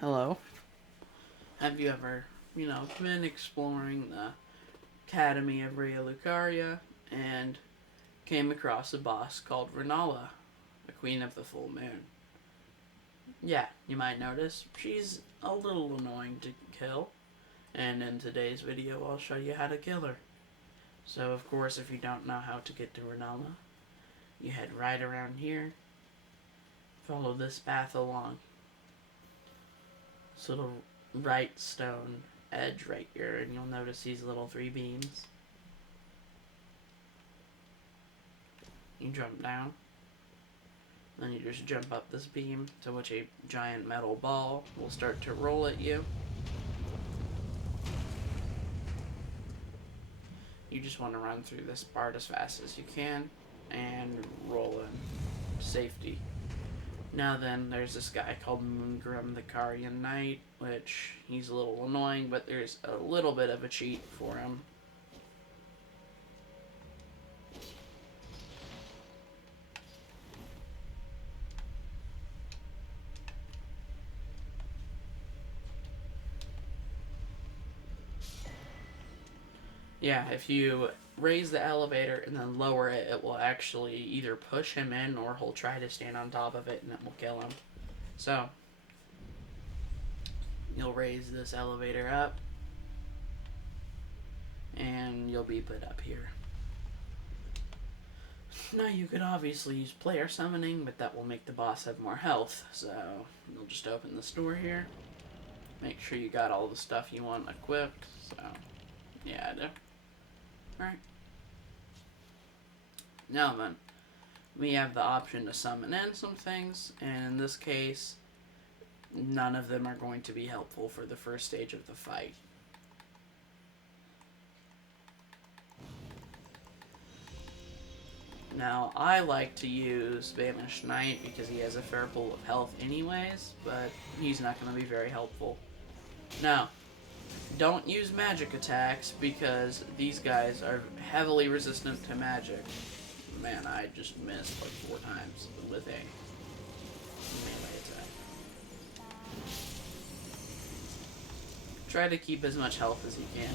Hello. Have you ever, been exploring the Academy of Rea Lucaria and came across a boss called Rennala, the Queen of the Full Moon? Yeah, you might notice she's a little annoying to kill, and in today's video I'll show you how to kill her. So of course, if you don't know how to get to Rennala, you head right around here, follow this path along. This little right stone edge right here, and you'll notice these little three beams. You jump down, then you just jump up this beam, to which a giant metal ball will start to roll at you. You just want to run through this part as fast as you can and roll in safety. Now then, there's this guy called Moongrim the Carian Knight, which he's a little annoying, but there's a little bit of a cheat for him. Yeah, if you raise the elevator and then lower it, it will actually either push him in or he'll try to stand on top of it and it will kill him. So, you'll raise this elevator up and you'll be put up here. Now you could obviously use player summoning, but that will make the boss have more health. So, you'll just open this door here. Make sure you got all the stuff you want equipped. So, yeah, I do. Alright. Now then, we have the option to summon in some things, and in this case, none of them are going to be helpful for the first stage of the fight. Now, I like to use Banished Knight because he has a fair pool of health anyways, but he's not going to be very helpful. Now, don't use magic attacks because these guys are heavily resistant to magic. Man, I just missed like 4 times with a melee attack. Try to keep as much health as you can.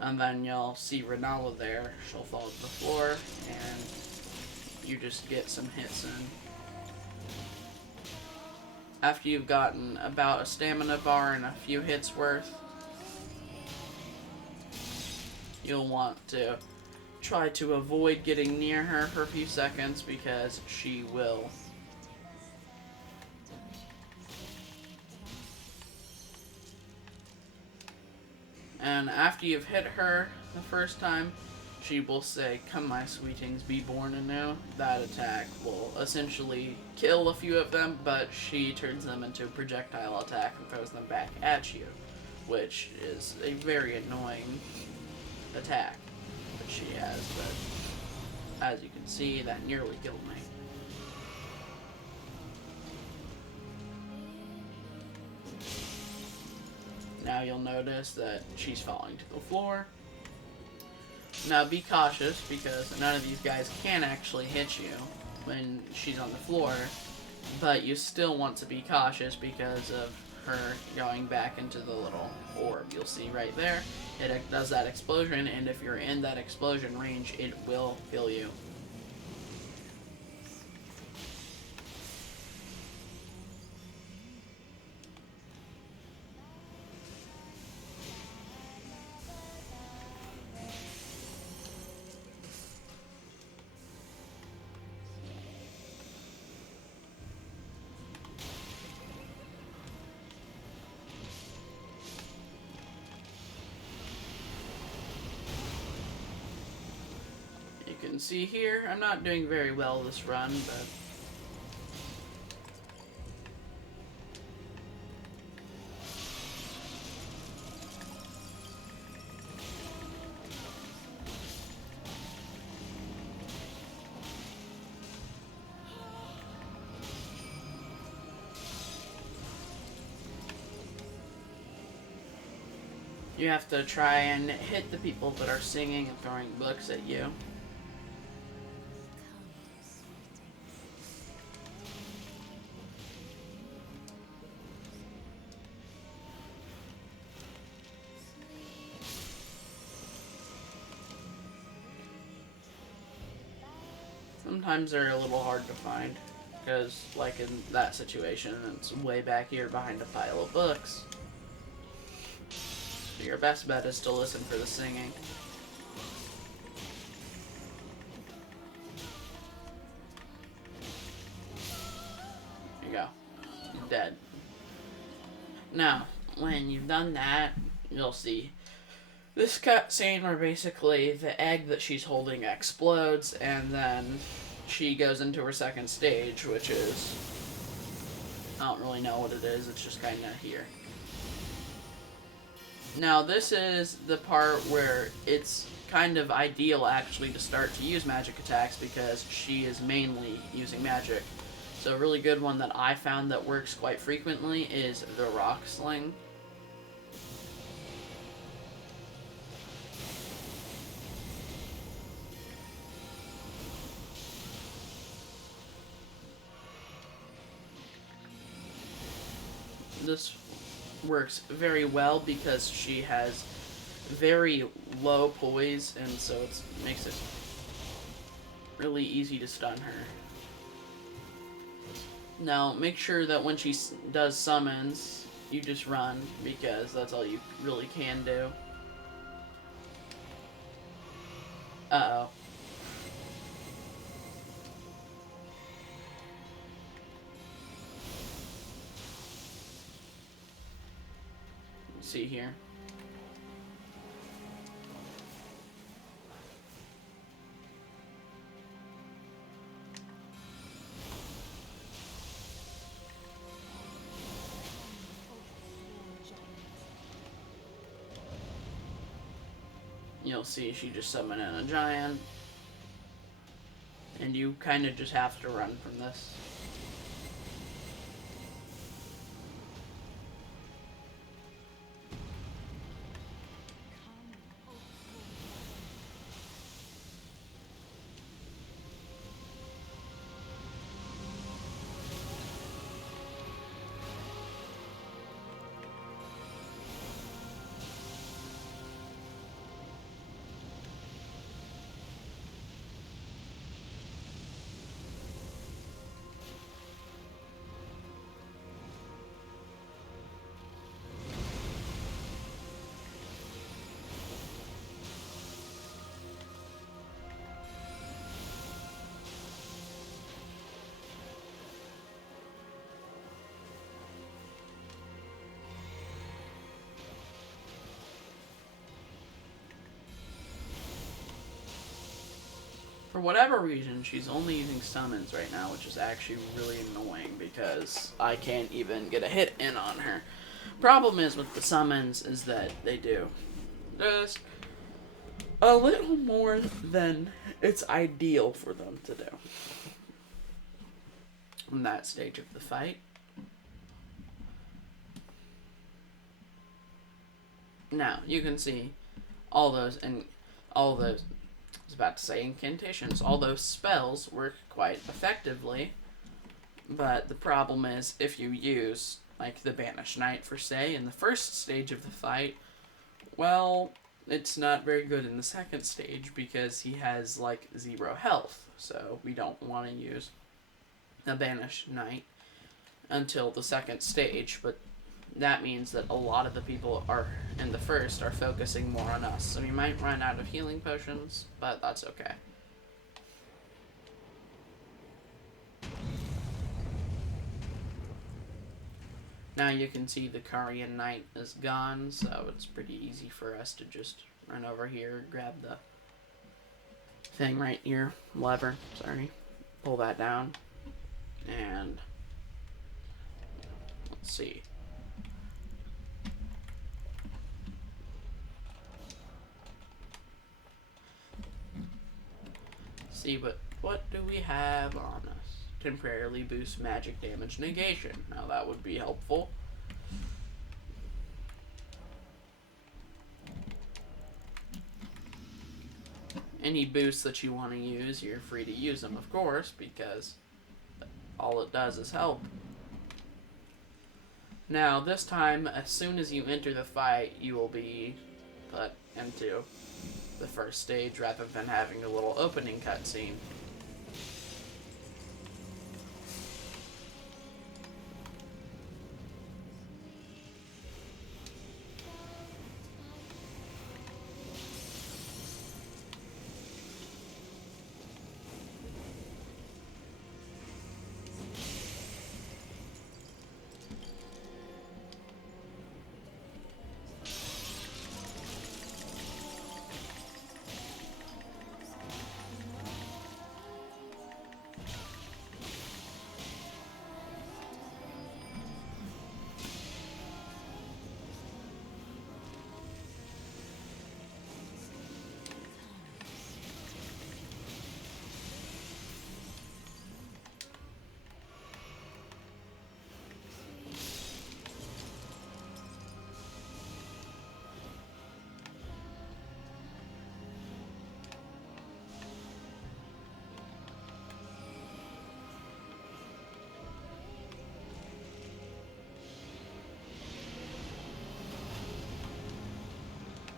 And then you'll see Rennala there. She'll fall to the floor, and you just get some hits in. After you've gotten about a stamina bar and a few hits worth, you'll want to try to avoid getting near her for a few seconds because she will. And after you've hit her the first time, she will say, "Come, my sweetings, be born anew." That attack will essentially kill a few of them, but she turns them into a projectile attack and throws them back at you, which is a very annoying attack that she has, but as you can see, that nearly killed me. Now you'll notice that she's falling to the floor. Now be cautious because none of these guys can actually hit you when she's on the floor, but you still want to be cautious because of her going back into the little orb. You'll see right there, it does that explosion, and if you're in that explosion range, it will kill you. You can see here, I'm not doing very well this run, but you have to try and hit the people that are singing and throwing books at you. sometimes they're a little hard to find. Because, like in that situation, it's way back here behind a pile of books. So your best bet is to listen for the singing. There you go. You're dead. Now, when you've done that, you'll see this cutscene where basically the egg that she's holding explodes, and then she goes into her second stage, which is, I don't really know what it is, it's just kind of here. Now, this is the part where it's kind of ideal, actually, to start to use magic attacks, because she is mainly using magic. So a really good one that I found that works quite frequently is the Rock Sling. This works very well because she has very low poise, and so it makes it really easy to stun her. Now, make sure that when she does summons, you just run, because that's all you really can do. Uh-oh. See here. You'll see she just summoned in a giant. And you kind of just have to run from this. For whatever reason, she's only using summons right now, which is actually really annoying because I can't even get a hit in on her. Problem is with the summons is that they do just a little more than it's ideal for them to do in that stage of the fight. Now, you can see all those, I was about to say incantations, all those spells work quite effectively, but the problem is if you use, like, the Banished Knight, for say, in the first stage of the fight, well, it's not very good in the second stage because he has, like, 0 health, so we don't want to use the Banished Knight until the second stage, but that means that a lot of the people are in the first are focusing more on us. So we might run out of healing potions, but that's okay. Now you can see the Karian Knight is gone, so it's pretty easy for us to just run over here, grab the thing right here, lever, sorry, pull that down, and let's see. See, but what do we have on us? Temporarily boost magic damage negation. Now that would be helpful. Any boosts that you want to use, you're free to use them, of course, because all it does is help. Now, this time, as soon as you enter the fight, you will be put into the first stage rather than having a little opening cutscene.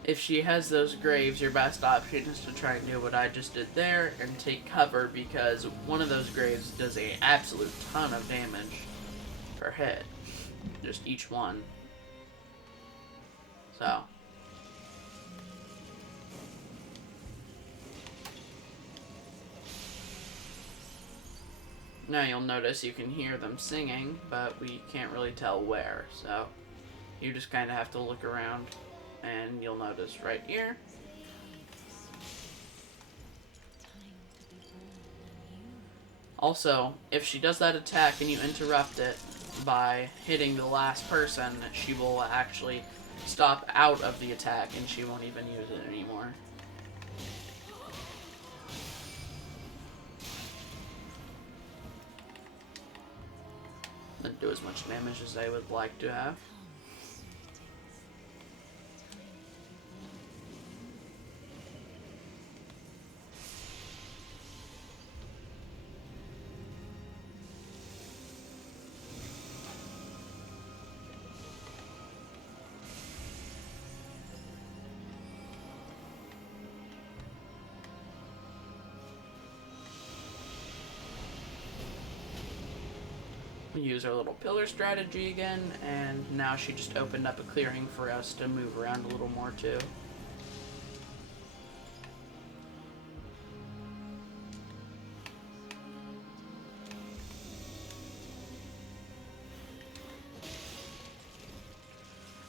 If she has those graves, your best option is to try and do what I just did there and take cover, because one of those graves does a absolute ton of damage per hit. Just each one. So. Now you'll notice you can hear them singing, but we can't really tell where, so you just kind of have to look around, and you'll notice right here. Also, if she does that attack and you interrupt it by hitting the last person, she will actually stop out of the attack and she won't even use it anymore. Didn't do as much damage as I would like to have. We use our little pillar strategy again, and now she just opened up a clearing for us to move around a little more too.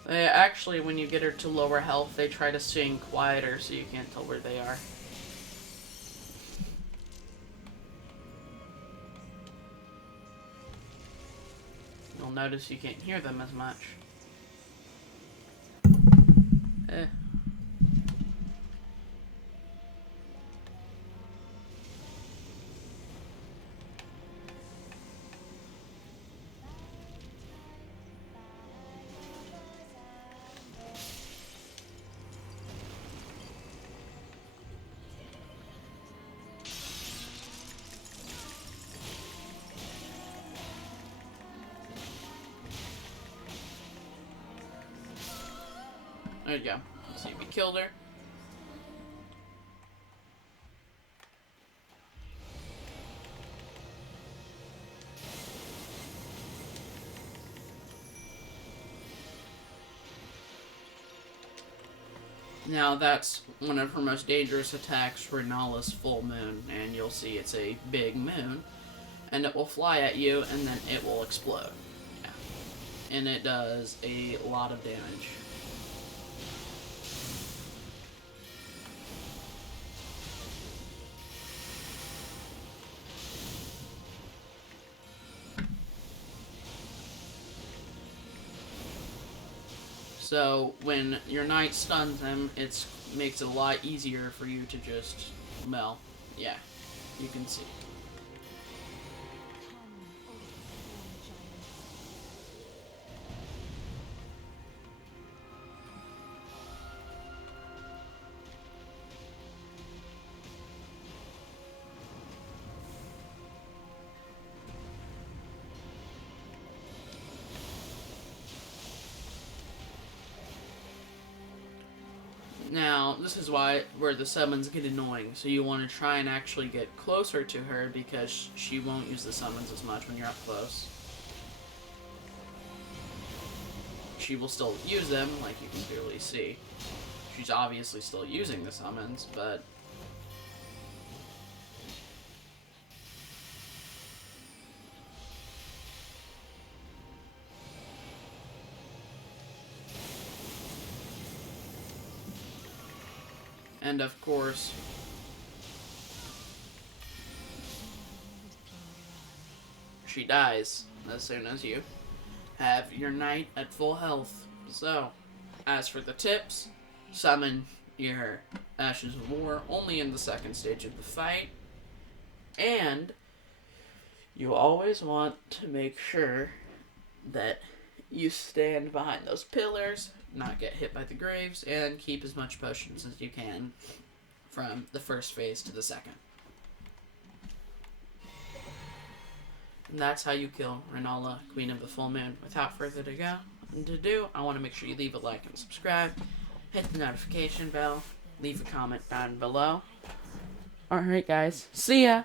They actually, when you get her to lower health, they try to sing quieter so you can't tell where they are. You'll notice you can't hear them as much. There you go. Let's see if we killed her. Now that's one of her most dangerous attacks, Rennala's full moon, and you'll see it's a big moon, and it will fly at you, and then it will explode. Yeah. And it does a lot of damage. So when your knight stuns him, it makes it a lot easier for you to just, well, yeah, you can see. Now, this is where the summons get annoying, so you want to try and actually get closer to her, because she won't use the summons as much when you're up close. She will still use them, like you can clearly see. She's obviously still using the summons, but... And of course, she dies as soon as you have your knight at full health. So, as for the tips, summon your Ashes of War only in the second stage of the fight. And you always want to make sure that you stand behind those pillars, not get hit by the graves, and keep as much potions as you can from the first phase to the second. And that's how you kill Rennala, Queen of the Full Moon. Without further to do, I want to make sure you leave a like and subscribe. hit the notification bell, leave a comment down below. Alright, guys. See ya!